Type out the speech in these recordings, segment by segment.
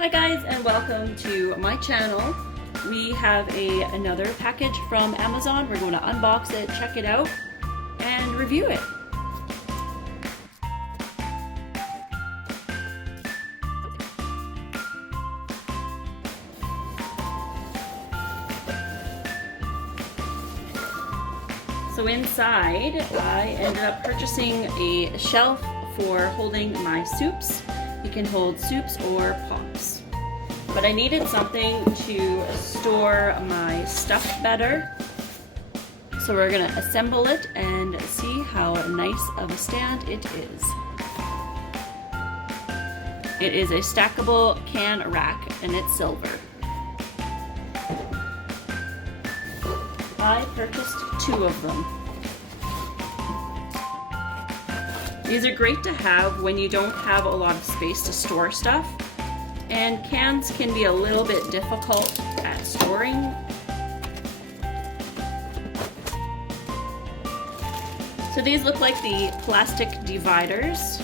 Hi guys, and welcome to my channel. We have another package from Amazon. We're going to unbox it, check it out, and review it. So inside, I ended up purchasing a shelf for holding my soups. You can hold soups or pops. But I needed something to store my stuff better. So we're gonna assemble it and see how nice of a stand it is. It is a stackable can rack and it's silver. I purchased 2 of them. These are great to have when you don't have a lot of space to store stuff, and cans can be a little bit difficult at storing. So these look like the plastic dividers.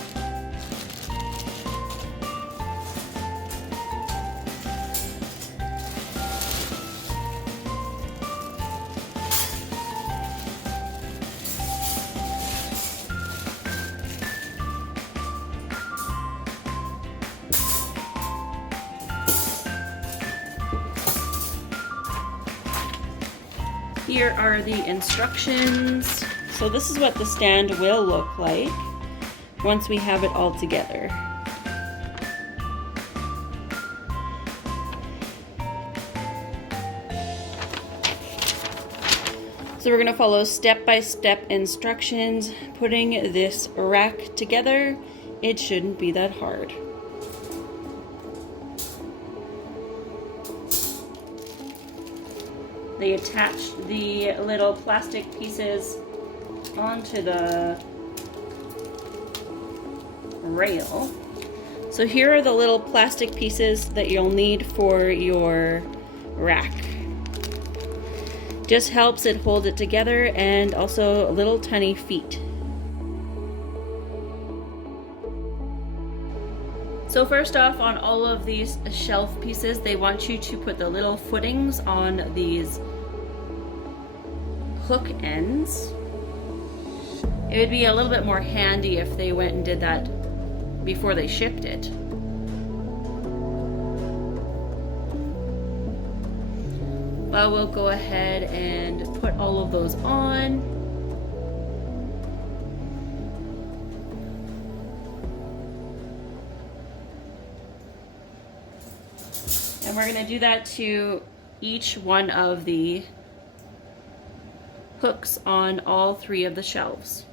Here are the instructions. So this is what the stand will look like once we have it all together. So we're going to follow step-by-step instructions putting this rack together. It shouldn't be that hard. They attach the little plastic pieces onto the rail. So here are the little plastic pieces that you'll need for your rack. Just helps it hold it together, and also little tiny feet. So first off, on all of these shelf pieces, they want you to put the little footings on these hook ends. It would be a little bit more handy if they went and did that before they shipped it. But we'll go ahead and put all of those on. And we're going to do that to each one of the hooks on all 3 of the shelves.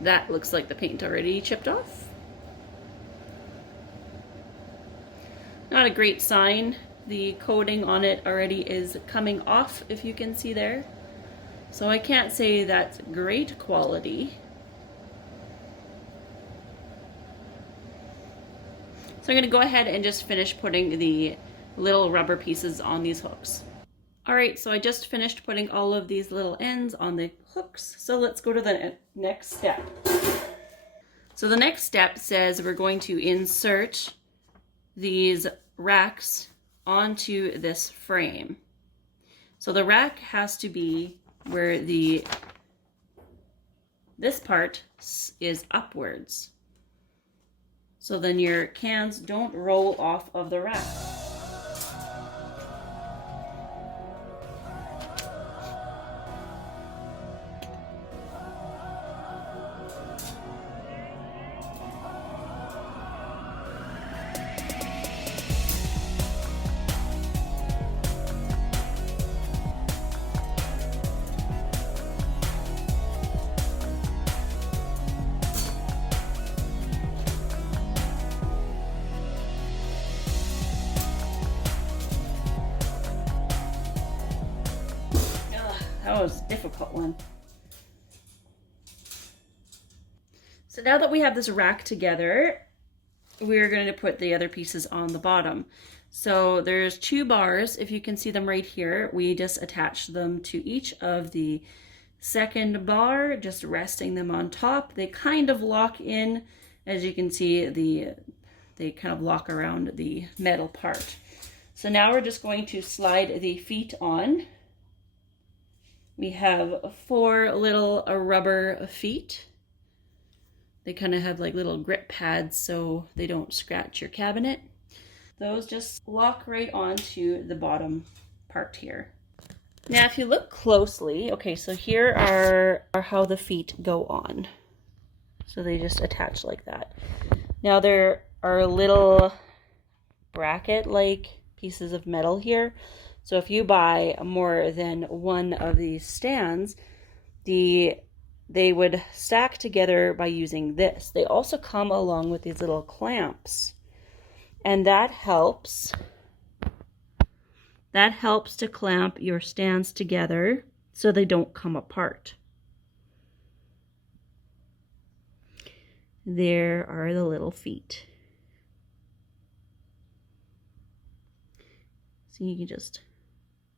That looks like the paint already chipped off. Not a great sign. The coating on it already is coming off, if you can see there. So I can't say that's great quality. So I'm going to go ahead and just finish putting the little rubber pieces on these hooks. Alright, so I just finished putting all of these little ends on the hooks, so let's go to the next step. So the next step says we're going to insert these racks onto this frame. So the rack has to be where this part is upwards. So then your cans don't roll off of the rack. That was a difficult one. So now that we have this rack together, we're going to put the other pieces on the bottom. So there's 2 bars, if you can see them right here. We just attach them to each of the second bar, just resting them on top. They kind of lock in. As you can see, the they kind of lock around the metal part. So now we're just going to slide the feet on. We have 4 little rubber feet. They kind of have like little grip pads so they don't scratch your cabinet. Those just lock right onto the bottom part here. Now if you look closely, okay, so here are how the feet go on. So they just attach like that. Now there are little bracket-like pieces of metal here. So if you buy more than one of these stands, they would stack together by using this. They also come along with these little clamps. And that helps to clamp your stands together so they don't come apart. There are the little feet. So you can just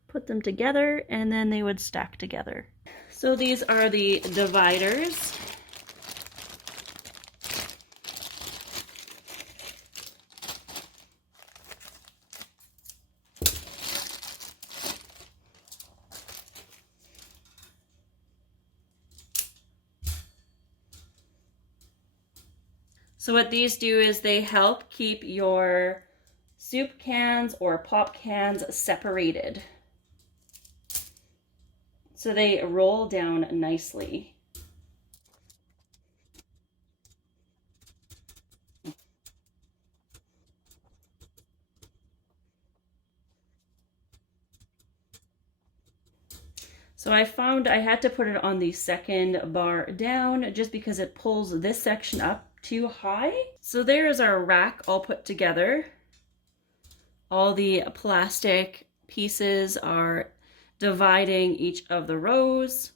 put them together and then they would stack together. So these are the dividers. So what these do is they help keep your soup cans or pop cans separated. So they roll down nicely. So I found I had to put it on the second bar down just because it pulls this section up too high. So there's our rack all put together. All the plastic pieces are dividing each of the rows.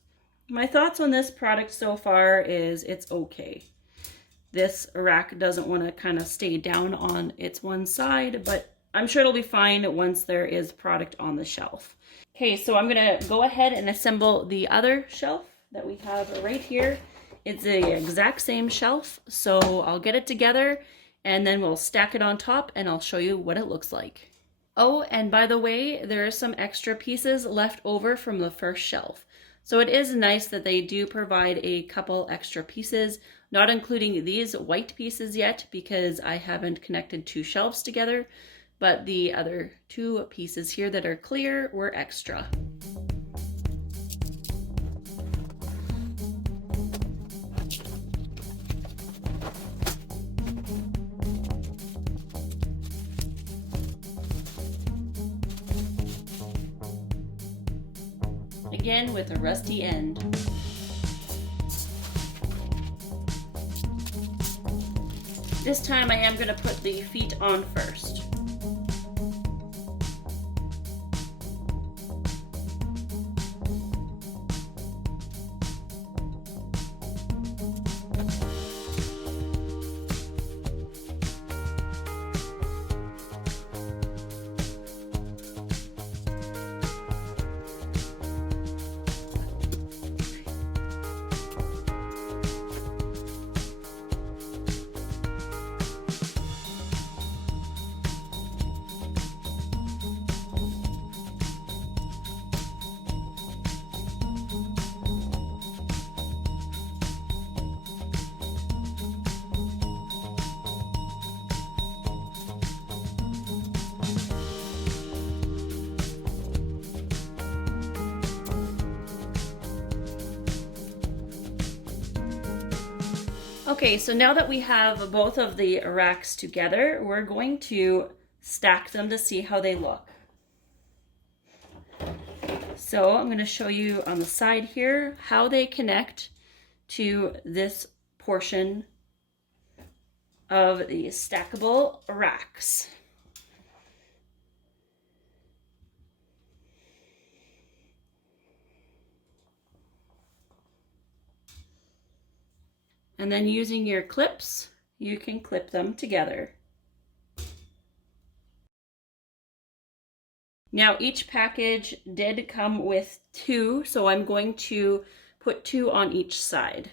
My thoughts on this product so far is it's okay. This rack doesn't want to kind of stay down on its one side, but I'm sure it'll be fine once there is product on the shelf. Okay, so I'm gonna go ahead and assemble the other shelf that we have right here. It's the exact same shelf, so I'll get it together and then we'll stack it on top and I'll show you what it looks like. Oh, and by the way, there are some extra pieces left over from the first shelf. So it is nice that they do provide a couple extra pieces, not including these white pieces yet because I haven't connected 2 shelves together, but the other 2 pieces here that are clear were extra. Again with a rusty end. This time I am going to put the feet on first. Okay, so now that we have both of the racks together, we're going to stack them to see how they look. So I'm going to show you on the side here how they connect to this portion of the stackable racks. And then using your clips, you can clip them together. Now each package did come with 2, so I'm going to put 2 on each side.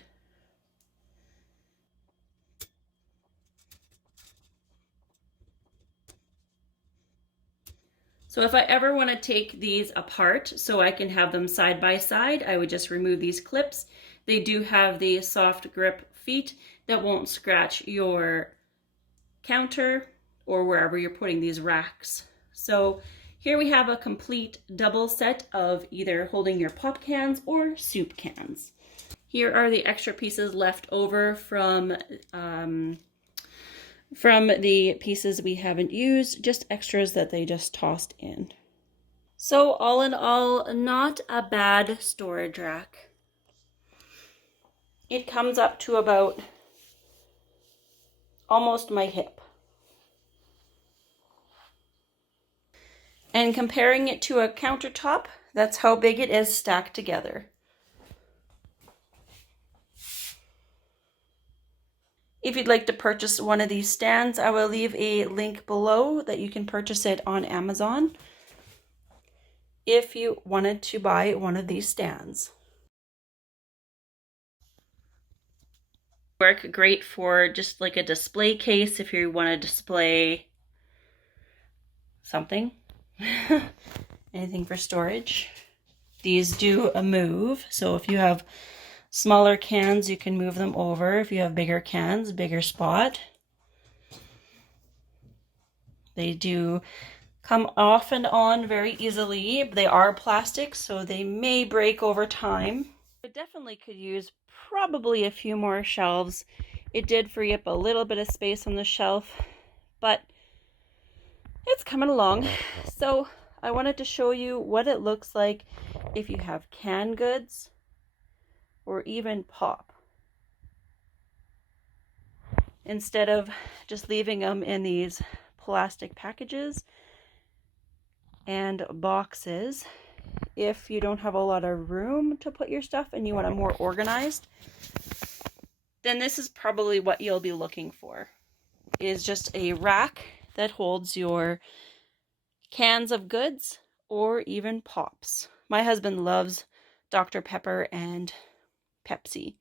So if I ever want to take these apart so I can have them side by side, I would just remove these clips. They do have the soft grip feet that won't scratch your counter or wherever you're putting these racks. So here we have a complete double set of either holding your pop cans or soup cans. Here are the extra pieces left over from the pieces we haven't used, just extras that they just tossed in. So all in all, not a bad storage rack. It comes up to about almost my hip. And comparing it to a countertop, that's how big it is stacked together. If you'd like to purchase one of these stands, I will leave a link below that you can purchase it on Amazon if you wanted to buy one of these stands. Work great for just like a display case if you want to display something. Anything for storage. These do move, so if you have smaller cans, you can move them over. If you have bigger cans, bigger spot. They do come off and on very easily. They are plastic, so they may break over time. It definitely could use probably a few more shelves. It did free up a little bit of space on the shelf, but it's coming along. So I wanted to show you what it looks like if you have canned goods or even pop, instead of just leaving them in these plastic packages and boxes. If you don't have a lot of room to put your stuff and you want it more organized, then this is probably what you'll be looking for, is just a rack that holds your cans of goods or even pops. My husband loves Dr. Pepper and Pepsi,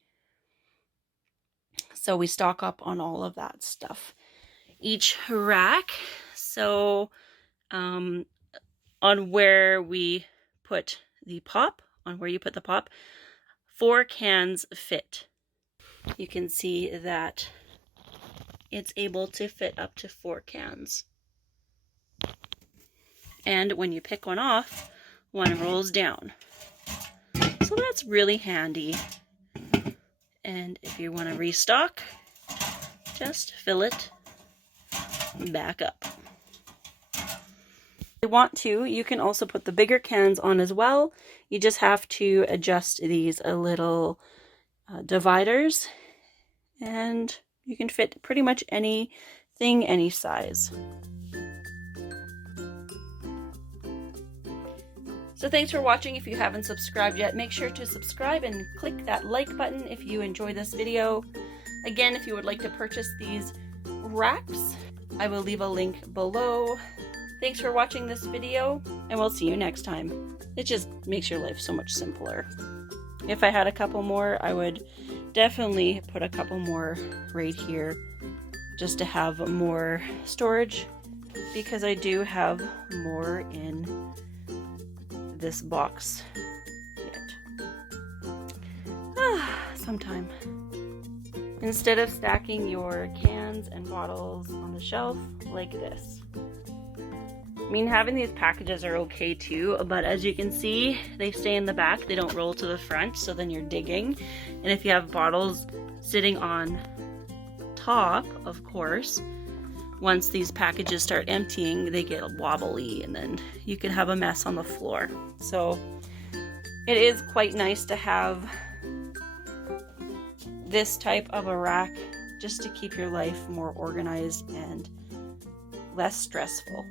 so we stock up on all of that stuff. Each rack, so on where we put the pop, on where you put the pop, 4 cans fit. You can see that it's able to fit up to 4 cans. And when you pick one off, one rolls down. So that's really handy. And if you want to restock, just fill it back up. If you want to, you can also put the bigger cans on as well. You just have to adjust these little dividers, and you can fit pretty much anything, any size. So thanks for watching. If you haven't subscribed yet, make sure to subscribe and click that like button if you enjoy this video. Again, if you would like to purchase these racks, I will leave a link below. Thanks for watching this video, and we'll see you next time. It just makes your life so much simpler. If I had a couple more, I would definitely put a couple more right here just to have more storage, because I do have more in this box yet. Sometime. Instead of stacking your cans and bottles on the shelf like this. I mean, having these packages are okay too, but as you can see, they stay in the back, they don't roll to the front, so then you're digging. And if you have bottles sitting on top, of course, once these packages start emptying, they get wobbly and then you can have a mess on the floor. So it is quite nice to have this type of a rack just to keep your life more organized and less stressful.